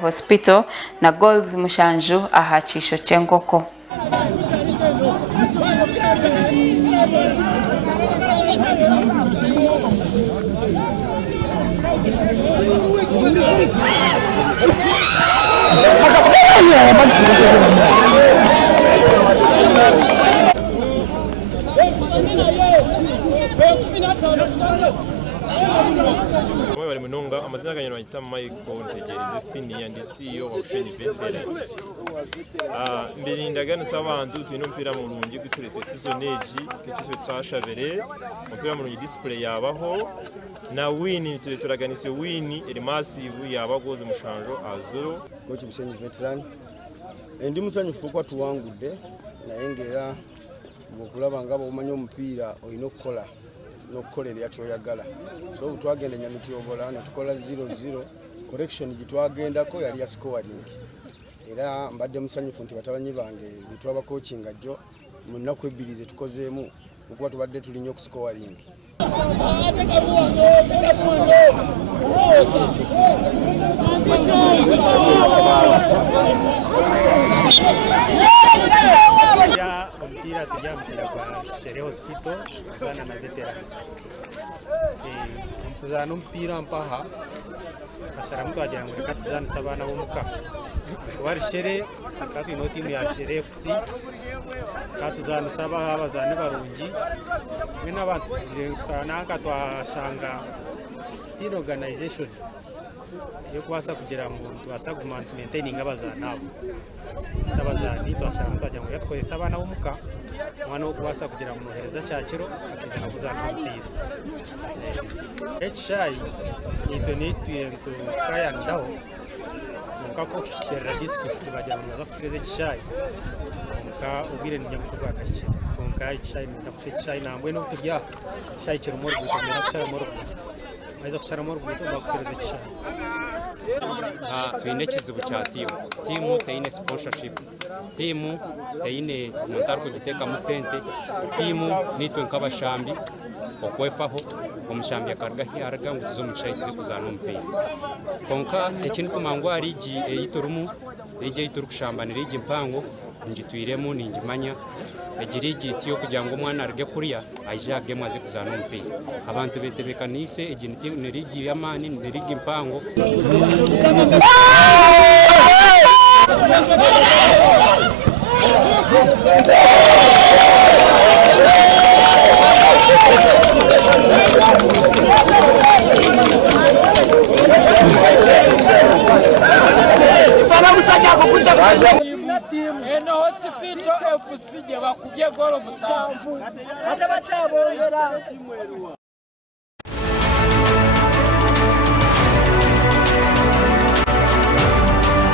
Hospital na goals mushanju aha kisho chenkoko. Bari munonga amazina ganyana yita Michael Ntegereze senior and CEO of Sheni Veterans. Mbere ndagana sabantu twino mpira mu rungi guturese season age kicisho cyashabere mpira mu rungi display yabaho na win turaganise win eri massive yabagoze mushanjo azuro coach Sheni Veteran ndi musanyufu kwa tuwangude nayengera bokulaba ngabo umanyo mpira oyino kola nokolera yachoyagala so twagenda nyamiti obola na tukola 0-0 correction gitwagenda ko yali ya scoring era mbadde musanyufu nti batabanyi bange bitwaba coaching ajjo munako ebilize tukozemu kuko tubadde tulinyo ku scoring mpira tujamtira kwa Sheni Hospital sana na veteran mpuzano mpira mpaha ashara mtu ajangu katizana sabana bomuka wari Shere akati no timu ya Shere FC katizana saba abazane barungi mwina abantu kanaka twashanga tino organization yo kwasa kugira ngo twasa maintaining abazana abo tabazani twashanga twajangu yatkoze abana bomuka mwana kwasa kugira ngo muhereza cyakiro akiza no kuzana mpira echai nitwenitwentu kaya ndaho mukako Shere district bajya mu zafukize echai muka ubire njya kutuba kashye muka echai ndafite echai nambwe no kujya echai kiro muri gutemera kushara muri maiza kushara muri gutemera kukereza echai twine kizibu cya timu tayine sponsorship timu tayine montarko giteka musente timu nitwe nk'abashambi okwefaho omushambi akarga hiaraga ngo tuzo mucayize kuzana umupira konka ekindi kumangwa arigi eyitorumu eje yitoru kushambanira igi mpango njitwiremo ningimanya egirigi tiyo kugira ngo umwana arge kuriya ajage mwaze kuzana umupira abantu betebekanise egini timu nerigi yamani nerigi mpango Eno Hospital FC je bakubye golo musanvu ate bachabongera